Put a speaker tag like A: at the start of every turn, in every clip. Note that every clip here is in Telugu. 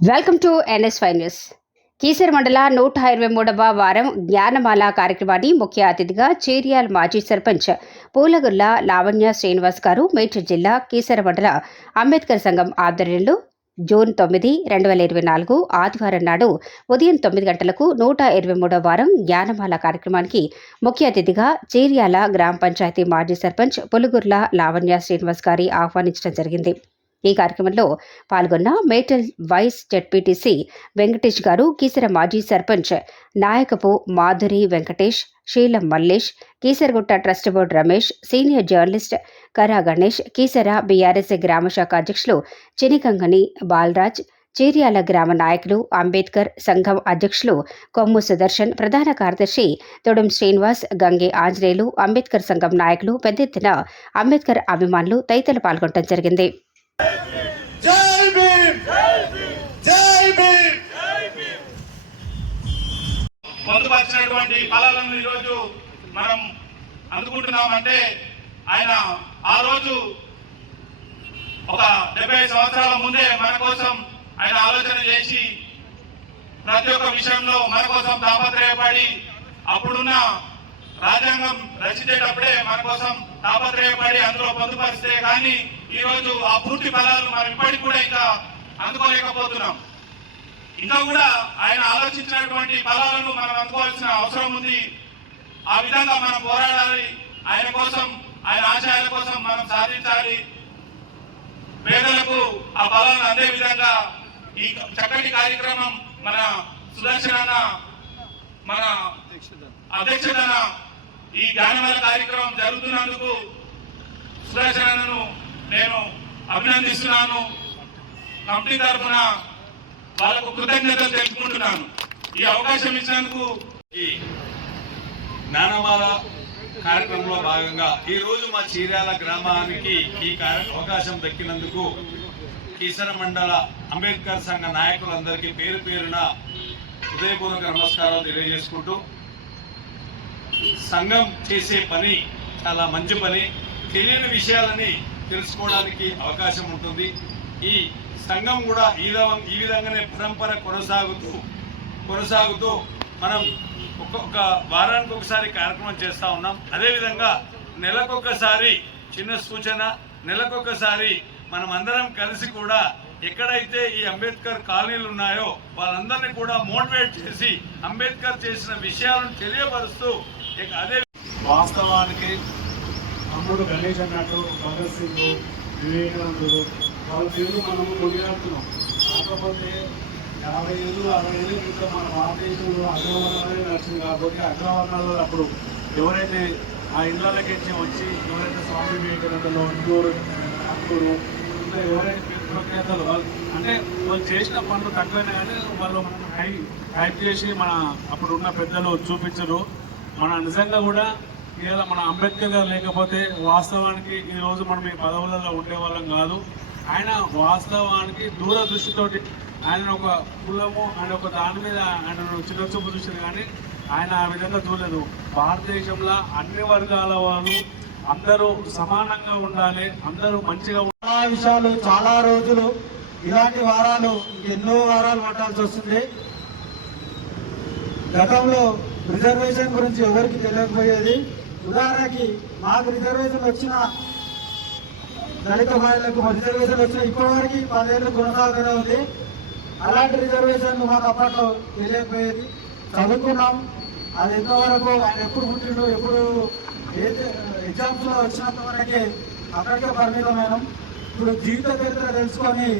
A: Welcome to NS five news Keesara మండల నూట ఇరవై మూడవ వారం జ్ఞానమాల కార్యక్రమాన్ని ముఖ్య అతిథిగా చేరియాల్ మాజీ సర్పంచ్ పూలగుర్ల లావణ్య శ్రీనివాస్ గారు మేడ్చల్ జిల్లా కీసర మండల అంబేద్కర్ సంఘం ఆధ్వర్యంలో జూన్ తొమ్మిది రెండు వేల ఇరవై నాలుగు ఆదివారం నాడు ఉదయం తొమ్మిది గంటలకు నూట ఇరవై మూడవ వారం జ్ఞానమాల కార్యక్రమానికి ముఖ్య అతిథిగా చేరియాల గ్రామ పంచాయతీ మాజీ సర్పంచ్ పులుగుర్ల లావణ్య శ్రీనివాస్ గారి ఆహ్వానించడం జరిగింది. ఈ కార్యక్రమంలో పాల్గొన్న మేటల్ వైస్ జెడ్పీటీసీ వెంకటేష్ గారు కీసర మాజీ sarpanch Nayakapu Madhuri Venkatesh Seelam Mallesh Keesaragutta trust board Ramesh senior journalist Kara Ganesh Keesara BRS గ్రామ శాఖ అధ్యక్షులు చినికంగని బాలరాజ్ చీర్యాల గ్రామ నాయకులు అంబేద్కర్ సంఘం అధ్యక్షులు కొమ్ము సుదర్శన్ ప్రధాన కార్యదర్శి తొడం శ్రీనివాస్ గంగే ఆంజనేయులు అంబేద్కర్ సంఘం నాయకులు పెద్ద ఎత్తున అంబేద్కర్ అభిమానులు తదితరులు పాల్గొనడం జరిగింది.
B: జై భీమ్! జై భీమ్! పొందుపరిచినటువంటి ఫలాలను ఈరోజు మనం అందుకుంటున్నామంటే ఆయన ఆ రోజు ఒక డెబ్బై సంవత్సరాల ముందే మన కోసం ఆయన ఆలోచన చేసి ప్రతి ఒక్క విషయంలో మన కోసం తాపత్రయపడి అప్పుడున్న రాజ్యాంగం రచించేటప్పుడే మన కోసం తాపత్రయపడి అందులో పొందుపరిస్తే కానీ ఈ రోజు ఆ పూర్తి ఫలాలు మనం ఇప్పటికి కూడా ఇంకా అందుకోలేకపోతున్నాం. ఇంకా కూడా ఆయన ఆలోచించినటువంటి ఫలాలను మనం అందుకోవాల్సిన అవసరం ఉంది. ఆ విధంగా మనం పోరాడాలి. ఆయన కోసం ఆయన ఆశయాల కోసం మనం సాధించాలి. పేదలకు ఆ ఫలాలను అందే విధంగా ఈ చక్కటి కార్యక్రమం మన సుదర్శన మన అధ్యక్షతన ఈ జ్ఞానమేళ కార్యక్రమం జరుగుతున్నందుకు సుదర్శనను నేను అభినందిస్తున్నాను. కమిటీ తరఫున వాళ్ళకు కృతజ్ఞతలు తెలుపుకుంటున్నాను. ఈ అవకాశం ఇచ్చినందుకు
C: ఈ కార్యక్రమంలో భాగంగా ఈ రోజు మా చీరాల గ్రామానికి ఈ కార్య అవకాశం దక్కినందుకు కిసర మండల అంబేద్కర్ సంఘ నాయకులందరికీ పేరు పేరున హృదయపూర్వక నమస్కారాలు తెలియజేసుకుంటూ సంఘం చేసే పని చాలా మంచి పని. తెలియని విషయాలని తెలుసుకోవడానికి అవకాశం ఉంటుంది. ఈ సంఘం కూడా ఈ ఈ విధంగానే పరంపర కొనసాగుతూ కొనసాగుతూ మనం ఒక్కొక్క వారానికి ఒకసారి కార్యక్రమం చేస్తూ ఉన్నాం. అదేవిధంగా నెలకొకసారి చిన్న సూచన నెలకొకసారి మనం అందరం కలిసి కూడా ఎక్కడైతే ఈ అంబేద్కర్ కాలనీలు ఉన్నాయో వాళ్ళందరినీ కూడా మోటివేట్ చేసి అంబేద్కర్ చేసిన విషయాలను తెలియపరుస్తూ ఇక అదే
D: వాస్తవానికి అమ్ముడు గణేష్ అన్నట్టు భగత్ సింగ్ వివేకానందుడు వాళ్ళ పేర్లు మనము కొనియాడుతున్నాం. కాకపోతే యాభై ఏళ్ళు అరవై ఏళ్ళు క్రితం మన భారతదేశంలో అగ్రవర్ణాలే నడిచింది కాబట్టి అగ్రవర్ణాలు అప్పుడు ఎవరైతే ఆ ఇళ్ళకి వచ్చి ఎవరైతే స్వామి వివేకానందలో ఇంకోరు అప్పుడు ఇంకా ఎవరైతే ప్రఖ్యాతలు వాళ్ళు అంటే వాళ్ళు చేసిన పనులు తక్కువైనా కానీ వాళ్ళు హై హైప్ చేసి మన అప్పుడు ఉన్న పెద్దలు చూపించరు. మన నిజంగా కూడా ఇలా మన అంబేద్కర్ గారు లేకపోతే వాస్తవానికి ఈరోజు మనం ఈ పదవులలో ఉండేవాళ్ళం కాదు. ఆయన వాస్తవానికి దూరదృష్టితోటి ఆయన ఒక కులము ఆయన ఒక దాని మీద ఆయన చిన్న చూపు చూసింది కానీ ఆయన ఆ విధంగా చూడలేదు. భారతదేశంలో అన్ని వర్గాల వాళ్ళు అందరూ సమానంగా ఉండాలి అందరూ మంచిగా ఉండాలి.
E: చాలా విషయాలు చాలా రోజులు ఇలాంటి వారాలు ఎన్నో వారాలు పట్టాల్సి వస్తుంది. గతంలో రిజర్వేషన్ గురించి ఎవరికి తెలియకపోయేది? ఉదాహరణకి మాకు రిజర్వేషన్ వచ్చిన దళిత మహిళలకు రిజర్వేషన్ వచ్చిన ఇప్పటివరకు పదేళ్ళు కొనసాగుతూనే ఉంది. అలాంటి రిజర్వేషన్ మాకు అప్పట్లో తెలియకపోయేది. చదువుకున్నాం. అది ఎంతవరకు ఆయన ఎప్పుడు పుట్టిండు ఎప్పుడు ఎగ్జామ్స్లో వచ్చినంత వరకే అక్కడికే పరిమితమైనం. ఇప్పుడు జీవిత చరిత్ర తెలుసుకొని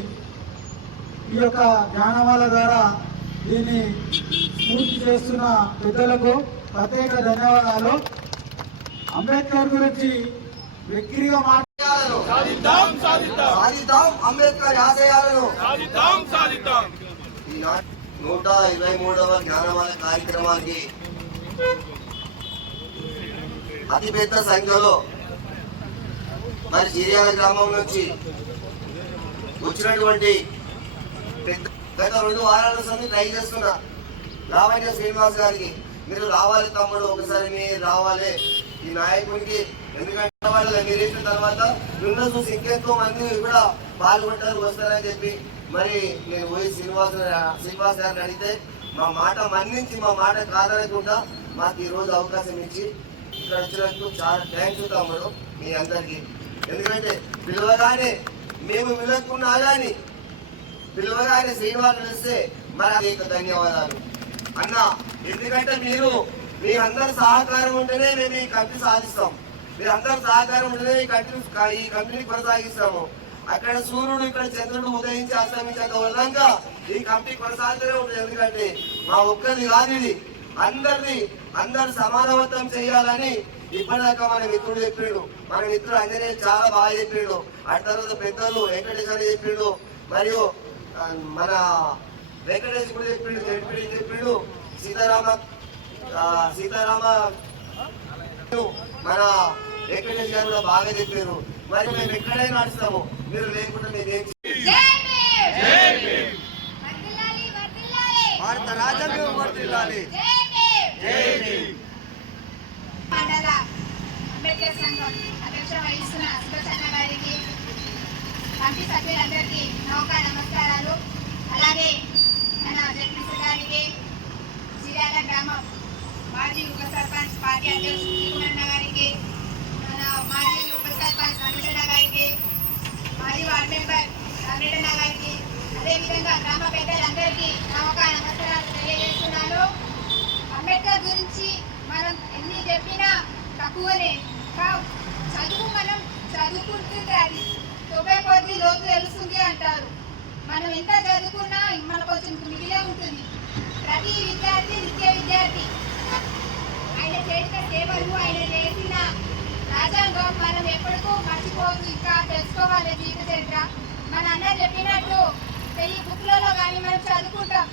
E: ఈ యొక్క జ్ఞానమాల ద్వారా దీన్ని పూర్తి చేస్తున్న పెద్దలకు ప్రత్యేక ధన్యవాదాలు. అంబేద్కర్ గురించి వెక్కిరిగా మాట్లాడారు
F: సాధిద్దాం అంబేద్కర్ ఆశయాలను. ఈనాటి నూట ఇరవై మూడవ జ్ఞానమాల కార్యక్రమానికి అతి పెద్ద సంఖ్యలో మరి చిరియాల గ్రామం నుంచి వచ్చినటువంటి పెద్ద గత రెండు వారాల సంది ట్రై చేస్తున్నా. లావణ్య శ్రీనివాస్ గారికి మీరు రావాలి తమ్ముడు ఒకసారి మీరు రావాలి. ఈ నాయకుడికి ఎందుకంటే వాళ్ళు గెలిచిన తర్వాత నిన్న చూసి ఇంకెంతో మంది కూడా పాల్గొంటారు వస్తారని చెప్పి మరి నేను పోయి శ్రీనివాస శ్రీనివాస్ గారిని అడిగితే మా మాట మన్నించి మా మాట కాదనకుండా మాకు ఈ రోజు అవకాశం ఇచ్చి ఇక్కడ వచ్చినందుకు చాలా థ్యాంక్స్ తమ్ముడు మీ అందరికీ. ఎందుకంటే పిలవగానే మేము విలక్కున్నా కానీ పిలవగానే శ్రీనివాసులు వస్తే మరి అనేక ధన్యవాదాలు. అన్న ఎందుకంటే మీరు మీ అందరి సహకారం ఉంటేనే మేము ఈ కంపెనీ సాధిస్తాం. మీరు అందరి సహకారం ఉంటేనే ఈ కంపెనీ ఈ కంపెనీ కొనసాగిస్తాము. అక్కడ సూర్యుడు ఇక్కడ చంద్రుడు ఉదయించి అస్తమించేంత విధంగా ఈ కంపెనీ కొనసాగుతూనే ఉంటుంది. ఎందుకంటే మా ఒక్కరిది కాదు ఇది. అందరిది అందరు సమానవంతం చేయాలని ఇప్పటిదాకా మన మిత్రుడు చెప్పిండు మన మిత్రుడు అంజనేయ చాలా బాగా చెప్పిండు ఆ తర్వాత పెద్దలు వెంకటేశ్వర చెప్పిండు మరియు మన వెంకటేశ్వరుడు కూడా చెప్పిండు చెప్పిండు సీతారామ సీతారామ మన వెంకటేష్ గారు కూడా బాగా చెప్పారు. మరి మేము ఎక్కడైనా నడుస్తాము. మీరు లేకుండా మేము భారత రాజ్యాంగం
G: వర్తిల్లాలి. మండల అంబేద్కర్ సంఘం అధ్యక్ష వహిస్తున్న గారికి సభ్యులందరికీ నౌకా మెంబర్ గారికి అదేవిధంగా గ్రామ పెద్దలందరికీ నమ్మక నమస్కారాలు తెలియజేస్తున్నాను. అంబేద్కర్ గురించి మనం ఎన్ని చెప్పినా తక్కువనే. కా- చదువు మనం చదువుకుంటుంటే అది తొంభై కొద్ది లోతు తెలుస్తుంది అంటారు. మనం ఎంత చదువుకున్నా మన కొంచెం మిగిలే ఉంటుంది. ప్రతి విద్యార్థి నిత్య విద్యార్థి ఆయన చేసిన సేవలు ఆయన చేసిన రాజ్యాంగం మనం ఎప్పుడు వెళ్ళి బుక్లలో కానీ మనం చదువుకుంటాం.